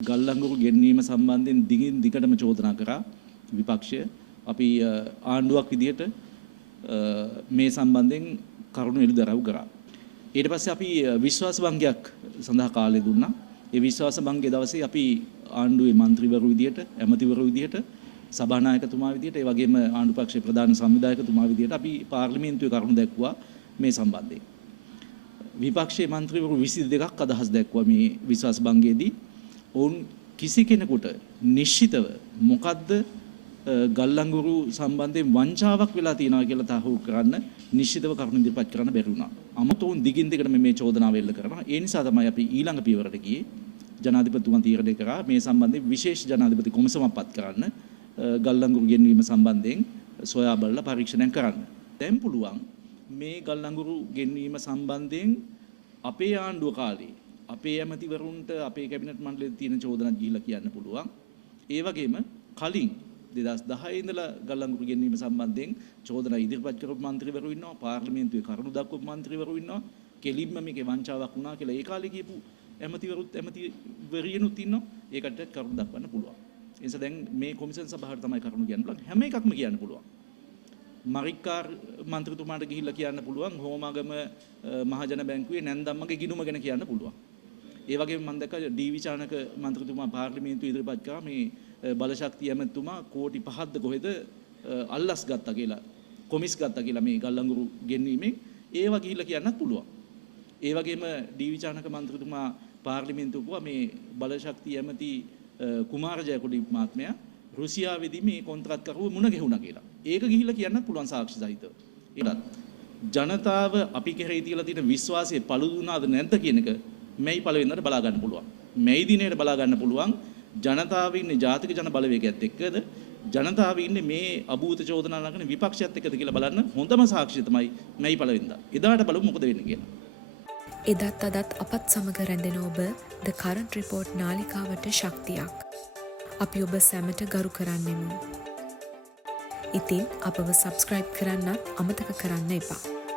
ගල්ලංගුරු ගෙන්වීම සම්බන්ධයෙන් දිගින් දිගටම චෝදනා කරා විපක්ෂය. අපි ආණ්ඩුවක් විදියට මේ සම්බන්ධයෙන් කරුණු එළිදරව් කරා. ඊට පස්සේ අපි විශ්වාස භංගයක් සඳහා කාලය දුන්නා. ඒ විශ්වාස භංගයේ දවසේ අපි ආණ්ඩුවේ മന്ത്രിවරු විදියට, ඇමතිවරු විදියට, සභානායකතුමා විදියට, ඒ වගේම ආණ්ඩු පක්ෂයේ ප්‍රධාන සංවිධායකතුමා විදියට අපි පාර්ලිමේන්තුවේ කරුණු දැක්වුවා මේ සම්බන්ධයෙන්. විපක්ෂයේ മന്ത്രിවරු 22ක් අදහස් දැක්වුවා මේ විශ්වාස භංගයේදී. ඔවුන් කිසි කෙනෙකුට නිශ්චිතව මොකද්ද ගල්ලංගුරු සම්බන්ධයෙන් වංචාවක් වෙලා තියෙනවා කියලා තහවුරු කරන්න නිශ්චිතව කරුණු ඉදිරිපත් කරන්න බැරි වුණා. අමතෝන් දිගින් දිගට මේ චෝදනාව එල්ල කරනවා. ඒ නිසා තමයි අපි ඊළඟ පියවරට ගියේ. ජනාධිපතිතුමා තීරණය කරා මේ සම්බන්ධයෙන් විශේෂ ජනාධිපති කොමිසමක් පත් කරන්න ගල්ලංගුරු ගෙන්වීම සම්බන්ධයෙන් සොයා බලලා පරීක්ෂණයක් කරන්න. දැන් පුළුවන් මේ ගල්ලංගුරු ගෙන්වීම සම්බන්ධයෙන් අපේ ආණ්ඩුව කාලේ අපේ ඇමතිවරුන්ට අපේ කැබිනට් මණ්ඩලයේ තියෙන චෝදනා ගිහිලා කියන්න පුළුවන්. ඒ වගේම කලින් 2010 ඉඳලා ගල්ලංගුරු ගෙන්වීම සම්බන්ධයෙන් චෝදනා ඉදිරිපත් කරපු മന്ത്രിවරු ඉන්නවා. පාර්ලිමේන්තුවේ කරුණු දක්වපු മന്ത്രിවරු ඉන්නවා. කෙලින්ම මේකේ වංචාවක් වුණා කියලා ඒ කාලේ කියපු ඇමතිවරියනුත් ඉන්නවා. ඒකට කරුණු දක්වන්න පුළුවන්. ඒ නිසා දැන් මේ කොමිෂන් සභාවට තමයි කරුණු කියන්න පුළුවන්. හැම එකක්ම කියන්න පුළුවන්. මරික්කාර් മന്ത്രിතුමාට ගිහිල්ලා කියන්න පුළුවන්. හෝමාගම මහජන බැංකුවේ නැන්දම්මගේ ගිණුම ගැන කියන්න පුළුවන්. ඒ වගේම මම දැක්කා ඩී.වී. චානක മന്ത്രിතුමා පාර්ලිමේන්තුවේ ඉදිරිපත් කරා මේ බලශක්තිය ඇමතිතුමා කෝටි 5ක්ද කොහෙද අල්ලස් ගත්තා කියලා කොමිස් ගත්තා කියලා මේ ගල්ලංගුරු ගෙන්වීමෙන් ඒවා ගිහිල්ලා කියන්නත් පුළුවන්. ඒ වගේම ඩී.වී. චානක മന്ത്രിතුමා පාර්ලිමේන්තුව කිව්වා මේ බලශක්තිය ඇමති කුමාර ජයකොඩි මහත්මයා රුසියාවේදී මේ කොන්ත්‍රාත්කරුව මුණ ගැහුණා කියලා. ඒක ගිහිල්ලා කියන්නත් පුළුවන් සාක්ෂි සහිතව. ඒකත් ජනතාව අපි කෙරෙහි තියලා තියෙන විශ්වාසය පළුදු වුණාද නැද්ද කියන එක මෙයි පළවෙනිදට බලා ගන්න පුළුවන්. මෙයි දිනේට බලා ගන්න පුළුවන් ජනතාව ඉන්නේ ජාතික ජන බලවේගයත් එක්කද ජනතාව ඉන්නේ මේ අභූත චෝදනා නගන විපක්ෂයත් එක්කද කියලා බලන්න හොඳම සාක්ෂිය තමයි මෙයි පළවෙනිදා. එදාට බලමු මොකද වෙන්නේ කියලා. එදත් අදත් අපත් සමග රැඳෙන ඔබ ද කරන්ට් රිපෝට් නාලිකාවට ශක්තියක්. අපි ඔබ සැමට ගරු කරන්නෙමු. ඉතින් අපව සබ්ස්ක්‍රයිබ් කරන්නත් අමතක කරන්න එපා.